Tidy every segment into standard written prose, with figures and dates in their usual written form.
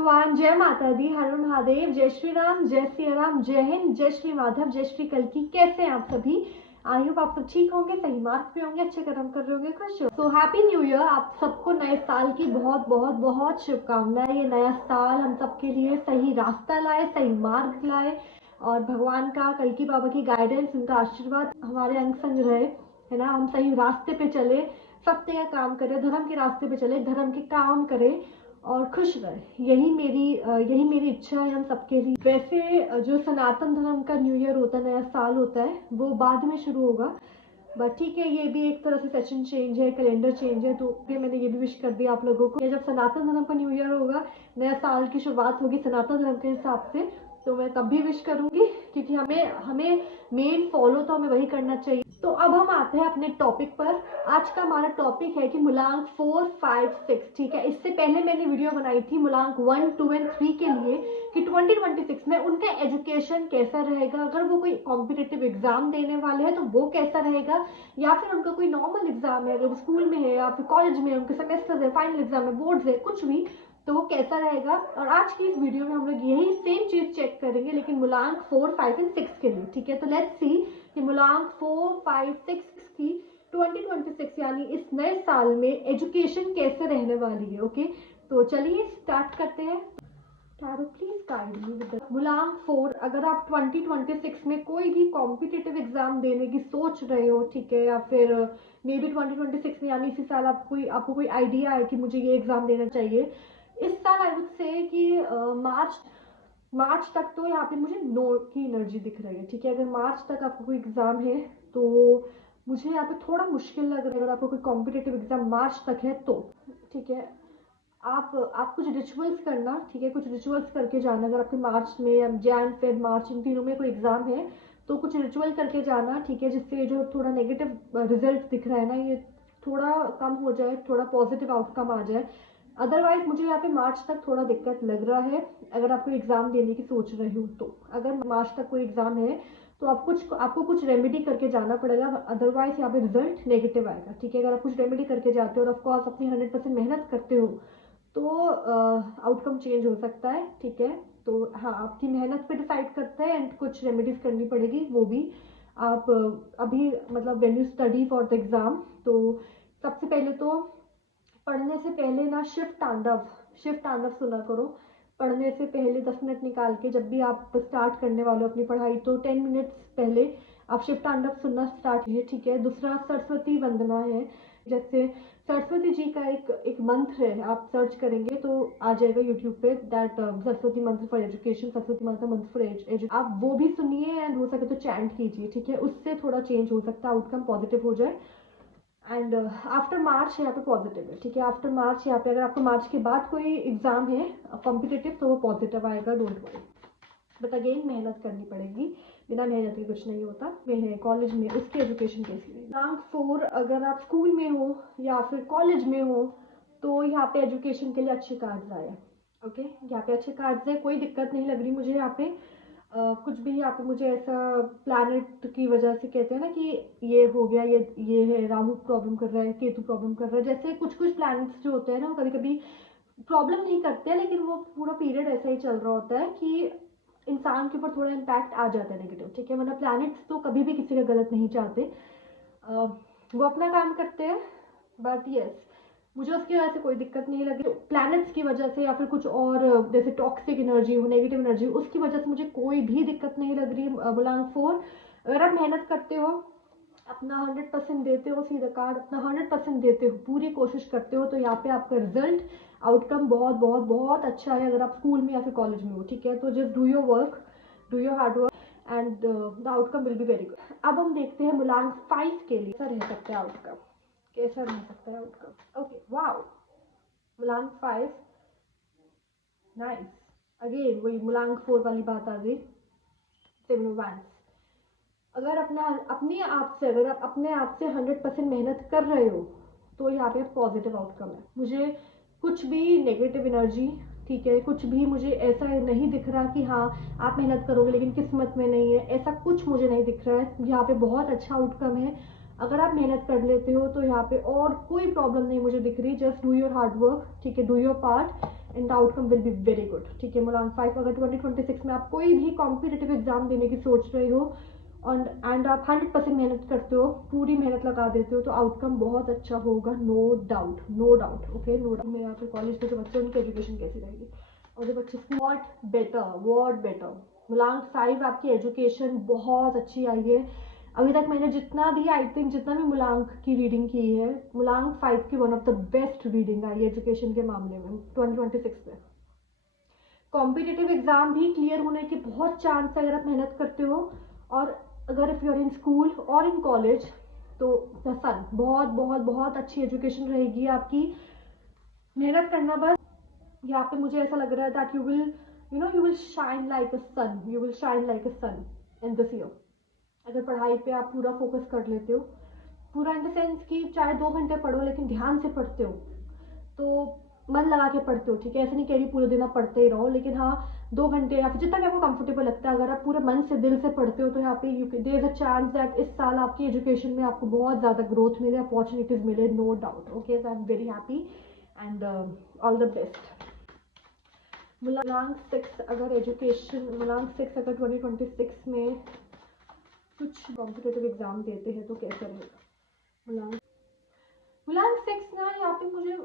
Everyone, जय माता दी, हर महादेव, जय श्री राम, जय सिया राम, जय हिंद, जय श्री माधव, जय श्री कल्की। कैसे हैं आप सभी? आई होप आप सब ठीक होंगे, सही मार्ग पे होंगे, अच्छे कर्म कर रहे होंगे, खुश हो। So happy new year. आप सबको नए साल की बहुत बहुत बहुत शुभकामनाएं। ये नया साल हम सबके लिए सही रास्ता लाए, सही मार्ग लाए, और भगवान का, कल्की बाबा की गाइडेंस, उनका आशीर्वाद हमारे अंग संग रहे, है ना। हम सही रास्ते पे चले, सत्य का काम करें, धर्म के रास्ते पे चले, धर्म के काम करें और खुश रहे। यही मेरी इच्छा है हम सबके लिए। वैसे जो सनातन धर्म का न्यू ईयर होता है, नया साल होता है, वो बाद में शुरू होगा, बट ठीक है, ये भी एक तरह से सेशन चेंज है, कैलेंडर चेंज है, तो फिर मैंने ये भी विश कर दिया आप लोगों को। जब सनातन धर्म का न्यू ईयर होगा, नया साल की शुरुआत होगी सनातन धर्म के हिसाब से, तो मैं तब भी विश करूंगी, क्योंकि हमें मेन फॉलो तो हमें वही करना चाहिए। तो अब हम आते हैं अपने टॉपिक पर। आज का हमारा टॉपिक है कि मूलांक 4, 5, 6, ठीक है। इससे पहले मैंने वीडियो बनाई थी मूलांक 1, 2 एंड 3 के लिए कि 2026 में उनका एजुकेशन कैसा रहेगा, अगर वो कोई कॉम्पिटिटिव एग्जाम देने वाले हैं तो वो कैसा रहेगा, या फिर उनका कोई नॉर्मल एग्जाम है, अगर स्कूल में है या फिर कॉलेज में, उनके सेमेस्टर है, फाइनल एग्जाम है, बोर्ड्स है, कुछ भी, तो वो कैसा रहेगा। और आज की इस वीडियो में हम लोग यही सेम चीज चेक करेंगे, लेकिन मूलांक 4, 5 एंड 6 के लिए, ठीक है। तो लेट्स सी कि मूलांक 4, 5, 6 की 2026 यानी इस नए साल में एजुकेशन कैसे रहने वाली है। ओके, तो चलिए स्टार्ट करते हैं। प्लीज गाइड मी विद मूलांक 4। अगर आप 2026 में कोई भी कॉम्पिटिटिव एग्जाम देने की सोच रहे हो, ठीक है, या फिर मे बी 2026 में यानी इसी साल आपको कोई आइडिया है कि मुझे ये एग्जाम देना चाहिए, इस साल आई वुड से कि मार्च तक तो यहाँ पे मुझे नो की एनर्जी दिख रही है, ठीक है। अगर मार्च तक आपको कोई एग्जाम है तो मुझे यहाँ पे थोड़ा मुश्किल लग रहा है। अगर आपको कोई कॉम्पिटिटिव एग्जाम मार्च तक है तो ठीक है, आप कुछ रिचुअल्स करना, ठीक है, कुछ रिचुअल्स करके जाना। अगर आपके मार्च में, जैन, फेब, मार्च, इन तीनों में कोई एग्जाम है तो कुछ रिचुअल करके जाना, ठीक है, जिससे जो थोड़ा नेगेटिव रिजल्ट दिख रहा है ना, ये थोड़ा कम हो जाए, थोड़ा पॉजिटिव आउटकम आ जाए। अदरवाइज मुझे यहाँ पे मार्च तक थोड़ा दिक्कत लग रहा है, अगर आप कोई एग्जाम देने की सोच रहे हो तो। अगर मार्च तक कोई एग्जाम है तो आपको कुछ रेमेडी करके जाना पड़ेगा, अदरवाइज यहाँ पे रिजल्ट नेगेटिव आएगा, ठीक है। अगर आप कुछ रेमेडी करके जाते हो और ऑफकोर्स अपनी 100% मेहनत करते हो तो आउटकम चेंज हो सकता है, ठीक है। तो हाँ, आपकी मेहनत पे डिसाइड करता है, एंड कुछ रेमेडीज करनी पड़ेगी, वो भी आप अभी मतलब when you study for the exam, तो सबसे पहले तो पढ़ने से पहले ना शिव तांडव सुना करो। पढ़ने से पहले 10 मिनट निकाल के, जब भी आप स्टार्ट करने वाले हो अपनी पढ़ाई, तो 10 मिनट्स पहले आप शिव तांडव सुनना स्टार्ट कीजिए, ठीक है। दूसरा सरस्वती वंदना है, जैसे सरस्वती जी का एक मंत्र है, आप सर्च करेंगे तो आ जाएगा यूट्यूब पे, दैट सरस्वती मंत्र फॉर एजुकेशन, सरस्वती माता मंत्र फॉर एजुकेशन, आप वो भी सुनिए, एंड हो सके तो चैंट कीजिए, ठीक है। उससे थोड़ा चेंज हो सकता है, आउटकम पॉजिटिव हो जाए। एंड आफ्टर मार्च यहाँ पे पॉजिटिव है, ठीक है। आफ्टर मार्च यहाँ पे अगर आपको मार्च के बाद कोई एग्जाम है कॉम्पिटिटिव तो वो पॉजिटिव आएगा, डोंट वरी। बट अगेन मेहनत करनी पड़ेगी, बिना मेहनत के कुछ नहीं होता। में है कॉलेज में, उसकी एजुकेशन कैसी है। रैंक 4 अगर आप स्कूल में हो या फिर कॉलेज में हो तो यहाँ पे एजुकेशन के लिए अच्छे कार्ड्स आए, ओके। यहाँ पे अच्छे कार्ड्स है, कोई दिक्कत नहीं लग रही मुझे यहाँ पे। कुछ भी यहाँ पे मुझे ऐसा प्लैनेट की वजह से कहते हैं ना कि ये हो गया, ये है, राहु प्रॉब्लम कर रहा है, केतु प्रॉब्लम कर रहा है, जैसे कुछ प्लैनेट्स जो होते हैं ना, वो कभी कभी प्रॉब्लम नहीं करते हैं, लेकिन वो पूरा पीरियड ऐसा ही चल रहा होता है कि इंसान के ऊपर थोड़ा इम्पैक्ट आ जाता है नेगेटिव, ठीक है। मतलब प्लैनेट्स तो कभी भी किसी का गलत नहीं चाहते, वो अपना काम करते हैं, बट यस, मुझे उसकी वजह से कोई दिक्कत नहीं लगी। प्लैनेट्स की वजह से या फिर कुछ और जैसे टॉक्सिक एनर्जी हो, नेगेटिव एनर्जी, उसकी वजह से मुझे कोई भी दिक्कत नहीं लग रही। मूलांक 4 अगर आप मेहनत करते हो, अपना 100% देते हो, सी द कार्ड, अपना 100% देते हो, पूरी कोशिश करते हो, तो यहाँ पे आपका रिजल्ट, आउटकम बहुत बहुत बहुत अच्छा है। अगर आप स्कूल में या फिर कॉलेज में हो, ठीक है, तो just do your work, do your hard work, and the outcome will be very good. अब हम देखते हैं मूलांक 5 के लिए कैसा रह सकता है आउटकम, कैसा रह सकता है आउटकम। ओके, वाओ, मूलांक 5, नाइस। अगेन वही मूलांक 4 वाली बात आ गई, सिम्बांस। अगर अगर आप अपने आप से 100% मेहनत कर रहे हो तो यहाँ पे पॉजिटिव आउटकम है। मुझे कुछ भी नेगेटिव एनर्जी, ठीक है, कुछ भी मुझे ऐसा नहीं दिख रहा कि हाँ आप मेहनत करोगे लेकिन किस्मत में नहीं है, ऐसा कुछ मुझे नहीं दिख रहा है। यहाँ पे बहुत अच्छा आउटकम है, अगर आप मेहनत कर लेते हो तो यहाँ पे और कोई प्रॉब्लम नहीं मुझे दिख रही। Just do your hard work, ठीक है, do your part, and the outcome will be very good. ठीक है, मूलांक 5 अगर 2026 में आप कोई भी कॉम्पिटिटिव एग्जाम देने की सोच रहे हो एंड आप 100% मेहनत करते हो, पूरी मेहनत लगा देते हो, तो आउटकम बहुत अच्छा होगा, no doubt, no doubt. Okay, no doubt. में या फिर कॉलेज के जो बच्चे उनकी एजुकेशन कैसी रहेगी, और जो बच्चे वॉट बेटर। मूलांक 5 आपकी एजुकेशन बहुत अच्छी आई है। अभी तक मैंने जितना भी मूलांक की रीडिंग की है, मूलांक 5 की one of the best reading I है एजुकेशन के मामले में 2026 में। कॉम्पिटिटिव एग्जाम भी क्लियर होने के बहुत चांस है अगर आप मेहनत करते हो, और अगर if you are in school और इन कॉलेज तो सन बहुत बहुत बहुत अच्छी एजुकेशन रहेगी आपकी। मेहनत करना बस। यहाँ पे मुझे ऐसा लग रहा है that you will shine like a sun, you will shine like a sun in this year. अगर पढ़ाई पे आप पूरा फोकस कर लेते हो, पूरा इन द सेंस कि चाहे 2 घंटे पढ़ो लेकिन ध्यान से पढ़ते हो, तो मन लगा के पढ़ते हो। ठीक है, ऐसे नहीं कह रही पूरे दिन आप पढ़ते ही रहो, लेकिन हाँ 2 घंटे या फिर जितना भी आपको कंफर्टेबल लगता है, अगर आप पूरे मन से दिल से पढ़ते हो तो यहाँ पे there is a chance that इस साल आपकी एजुकेशन में आपको बहुत ज़्यादा ग्रोथ मिले, अपॉर्चुनिटीज मिले, no doubt. Okay, so I am very happy and all the best. मूलांक 6 अगर 2026 में कुछ कॉम्पिटेटिव एग्जाम देते हैं तो कैसा रहेगा। मूलांक 6 ना, यहाँ पे मुझे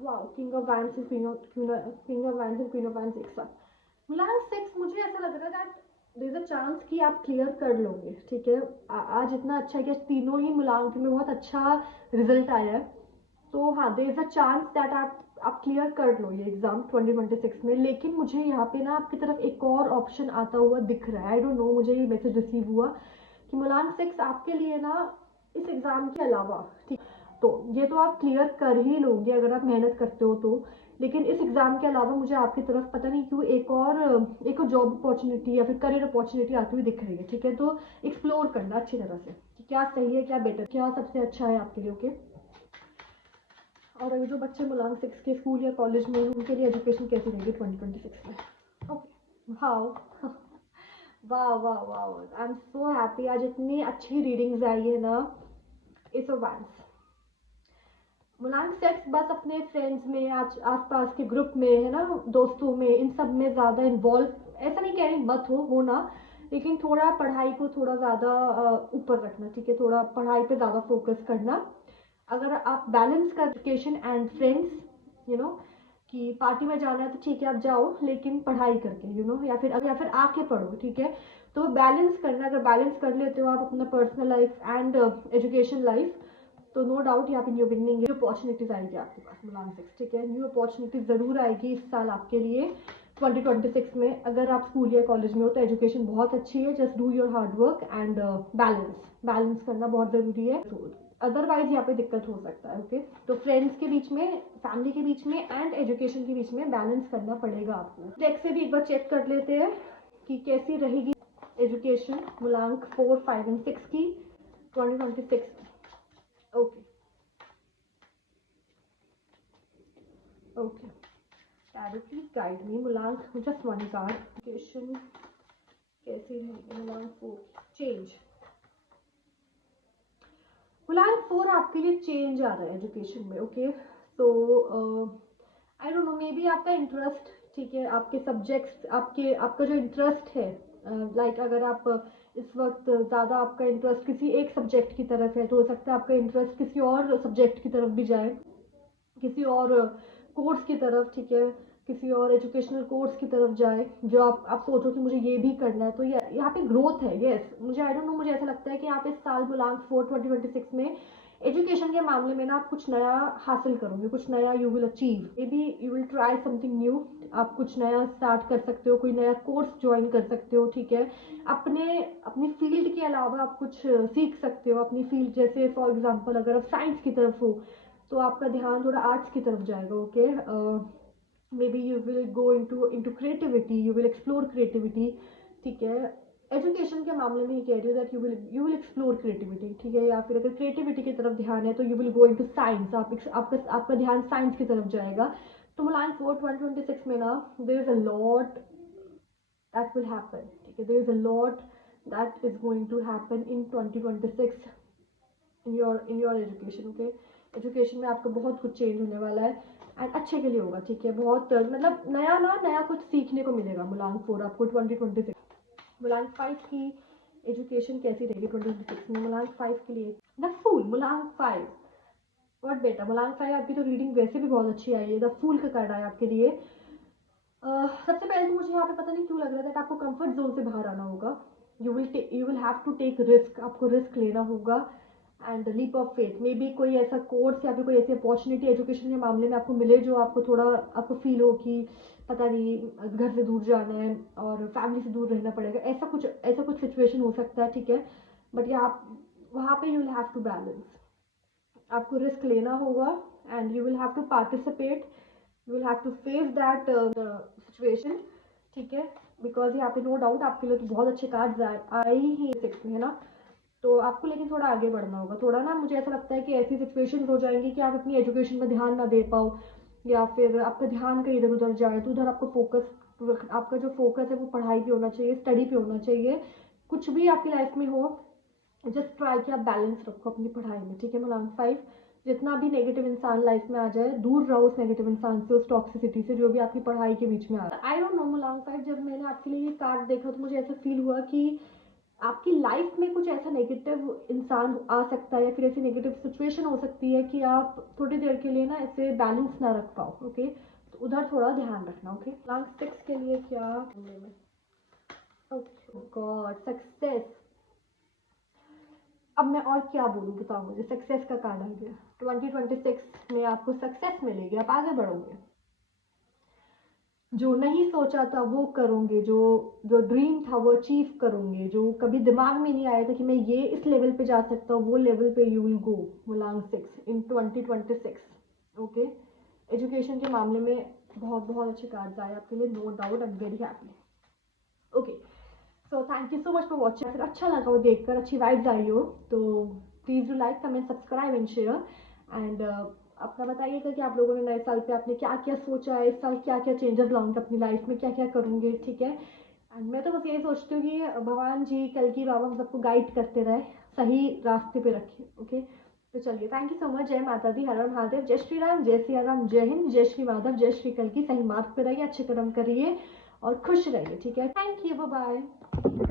wow, king of wands and queen of wands एक साथ। मूलांक 6 मुझे ऐसा लग रहा है that there is a chance कि आप क्लियर कर लोगे। ठीक है, आज इतना अच्छा है कि तीनों ही मूलांक में बहुत अच्छा रिजल्ट आया है, तो हाँ there is a chance that आप क्लियर कर लो ये एग्जाम 2026 में। लेकिन मुझे यहाँ पे ना आपकी तरफ एक और ऑप्शन आता हुआ दिख रहा है, आई डोंट नो, मुझे ये मैसेज रिसीव हुआ कि मूलांक 6 आपके लिए ना इस एग्जाम के अलावा, ठीक, तो ये तो आप क्लियर कर ही लोगे अगर आप मेहनत करते हो तो, लेकिन इस एग्जाम के अलावा मुझे आपकी तरफ पता नहीं क्यों एक और जॉब अपॉर्चुनिटी या फिर करियर अपॉर्चुनिटी आती हुई दिख रही है। ठीक है, तो एक्सप्लोर करना अच्छी तरह से कि क्या सही है, क्या बेटर, क्या सबसे अच्छा है आपके लिए। ओके, और अगर जो बच्चे मूलांक 6 के स्कूल या कॉलेज में उनके लिए एजुकेशन कैसी रहेगी 2026 में। ओके, वाओ वाह वाह वाह, आई एम सो हैप्पी। आज इतनी अच्छी रीडिंग्स आई है ना इस वैंस। मूलांक 6 बस अपने फ्रेंड्स में, आज आसपास के ग्रुप में है ना, दोस्तों में, इन सब में ज़्यादा इन्वॉल्व, ऐसा नहीं कह रही मत होना, लेकिन थोड़ा पढ़ाई को थोड़ा ज़्यादा ऊपर रखना। ठीक है, थोड़ा पढ़ाई पे ज़्यादा फोकस करना। अगर आप बैलेंस कर education and friends, you know, कि पार्टी में जाना है तो ठीक है आप जाओ, लेकिन पढ़ाई करके, या फिर आके पढ़ो। ठीक है, तो बैलेंस करना। अगर बैलेंस कर लेते हो आप अपना personal life and education life, तो नो डाउट यहाँ पे न्यू बिगनिंग, न्यू अपॉर्चुनिटीज आएगी आपके पास मूलांक 6। ठीक है, न्यू अपॉर्चुनिटीज जरूर आएगी इस साल आपके लिए 2026 में। अगर आप स्कूल या कॉलेज में हो तो एजुकेशन बहुत अच्छी है, just do your hard work and balance करना बहुत जरूरी है, अदरवाइज यहाँ पे दिक्कत हो सकता है। ओके, तो फ्रेंड्स के बीच में, फैमिली के बीच में एंड एजुकेशन के बीच में बैलेंस करना पड़ेगा आपको। डेक से भी एक बार चेक कर लेते हैं कि कैसी रहेगी एजुकेशन मूलांक 4, 5 एंड 6 की 2026 में। Okay okay, tarot please guide me. मूलांक जस्ट वन कार्ड, एजुकेशन कैसी रहेगी मूलांक 4, चेंज। मूलांक 4 आपके लिए चेंज आ रहा है एजुकेशन में। ओके, तो I don't know, may be आपका इंटरेस्ट, ठीक है, आपके सब्जेक्ट्स, आपका जो इंटरेस्ट है, लाइक अगर आप इस वक्त ज़्यादा आपका इंटरेस्ट किसी एक सब्जेक्ट की तरफ है, तो हो सकता है आपका इंटरेस्ट किसी और सब्जेक्ट की तरफ भी जाए, किसी और कोर्स की तरफ। ठीक है, किसी और एजुकेशनल कोर्स की तरफ जाए जो आप सोचो कि मुझे ये भी करना है, तो यहाँ पे ग्रोथ है। यस, मुझे आई डोंट नो, मुझे ऐसा लगता है कि आप इस साल मूलांक 4 2026 में एजुकेशन के मामले में ना आप कुछ नया हासिल करोगे, कुछ नया you will achieve, may be you will try something new. आप कुछ नया स्टार्ट कर सकते हो, कोई नया कोर्स ज्वाइन कर सकते हो। ठीक है, अपनी फील्ड के अलावा आप कुछ सीख सकते हो अपनी फील्ड, जैसे फॉर एग्जाम्पल अगर आप साइंस की तरफ हो तो आपका ध्यान थोड़ा आर्ट्स की तरफ जाएगा। Okay, may be you will go into creativity, you will explore creativity. ठीक है, एजुकेशन के मामले में ही कह रही हूँ that you will explore creativity. ठीक है, या फिर अगर क्रिएटिविटी की तरफ ध्यान है तो you will go into science, आपका ध्यान साइंस की तरफ जाएगा। तो मूलांक 4 2026 में ना there is a lot that will happen. ठीक है, there is a lot that is going to happen in 2026 in your education. Okay, education में आपका बहुत कुछ चेंज होने वाला है। एंड अच्छे के लिए होगा, ठीक है। बहुत मतलब नया कुछ सीखने को मिलेगा मूलांक 4 आपको 2026। मूलांक 5 की एजुकेशन कैसी रहेगी 2026 में? मूलांक 5 के लिए द फूल, मूलांक 5 और बेटा मूलांक 5 आपकी तो रीडिंग वैसे भी बहुत अच्छी आई है। द फूल का कार्ड आया आपके लिए। सबसे पहले तो मुझे यहाँ पे पता नहीं क्यों लग रहा था कि आपको कंफर्ट जोन से बाहर आना होगा। You will have to take risk, आपको रिस्क लेना होगा। And leap of faith, maybe कोई ऐसा कोर्स या फिर कोई ऐसी अपॉर्चुनिटी एजुकेशन के मामले में आपको मिले जो आपको थोड़ा आपको फील हो कि पता नहीं घर से दूर जाना है और फैमिली से दूर रहना पड़ेगा, ऐसा कुछ सिचुएशन हो सकता है, ठीक है। बट या आप वहाँ पे you will have to balance, आपको रिस्क लेना होगा and you will have to participate, you will have to face that situation, ठीक है। बिकॉज यहाँ पे नो डाउट आपके लिए तो बहुत अच्छे कार्ड्स आए ही 6 में, है ना। तो आपको लेकिन थोड़ा आगे बढ़ना होगा। थोड़ा ना मुझे ऐसा लगता है कि ऐसी सिचुएशन हो जाएंगी कि आप अपनी एजुकेशन में ध्यान ना दे पाओ या फिर आपका ध्यान कहीं इधर उधर जाए, तो उधर आपको आपका जो फोकस है वो पढ़ाई पे होना चाहिए, स्टडी पे होना चाहिए। कुछ भी आपकी लाइफ में हो, जस्ट ट्राई कि आप बैलेंस रखो अपनी पढ़ाई में, ठीक है। मूलांक 5, जितना भी नेगेटिव इंसान लाइफ में आ जाए दूर रहो उस नेगेटिव इंसान से, उस टॉक्सिसिटी से जो भी आपकी पढ़ाई के बीच में आ रहा है। आई डोंट नो मूलांक 5, जब मैंने आपके लिए ये कार्ड देखा तो मुझे ऐसा फील हुआ कि आपकी लाइफ में कुछ ऐसा नेगेटिव इंसान आ सकता है या फिर ऐसी नेगेटिव सिचुएशन हो सकती है कि आप थोड़ी देर के लिए ना ऐसे बैलेंस ना रख पाओ, ओके। तो उधर थोड़ा ध्यान रखना, ओके। मूलांक 6 के लिए क्या ओके गॉड सक्सेस। अब मैं और क्या बोलूँ बताओ मुझे, सक्सेस का कार्ड आ गया। 2026 में आपको सक्सेस मिलेगी, आप आगे बढ़ोगे, जो नहीं सोचा था वो करोगे, जो जो ड्रीम था वो अचीव करोगे, जो कभी दिमाग में नहीं आया था कि मैं ये इस लेवल पे जा सकता हूँ वो लेवल पे यू विल गो। मूलांक 6 इन 2026, ओके। एजुकेशन के मामले में बहुत बहुत अच्छे कार्ड्स आए आपके लिए, no doubt, I am very happy, okay. So thank you so much for watching. फिर अच्छा लगा वो देखकर, अच्छी वाइब्स आई हो तो please do like comment subscribe and share. And अपना बताइएगा कि आप लोगों ने नए साल पे आपने क्या क्या सोचा है, इस साल क्या क्या चेंजेस लाऊंगे अपनी लाइफ में, क्या क्या करूँगे, ठीक है। एंड मैं तो बस यही सोचती हूँ कि भगवान जी कल की बाबा हम सबको गाइड करते रहे, सही रास्ते पे रखे, ओके। तो चलिए, थैंक यू सो मच। जय माता दी, हर हर महादेव, जय श्री राम, जय सिया राम, जय हिंद, जय श्री माधव, जय श्री कल की। सही मार्ग पे रहिए, अच्छे कर्म करिए और खुश रहिए, ठीक है। Thank you, bye bye.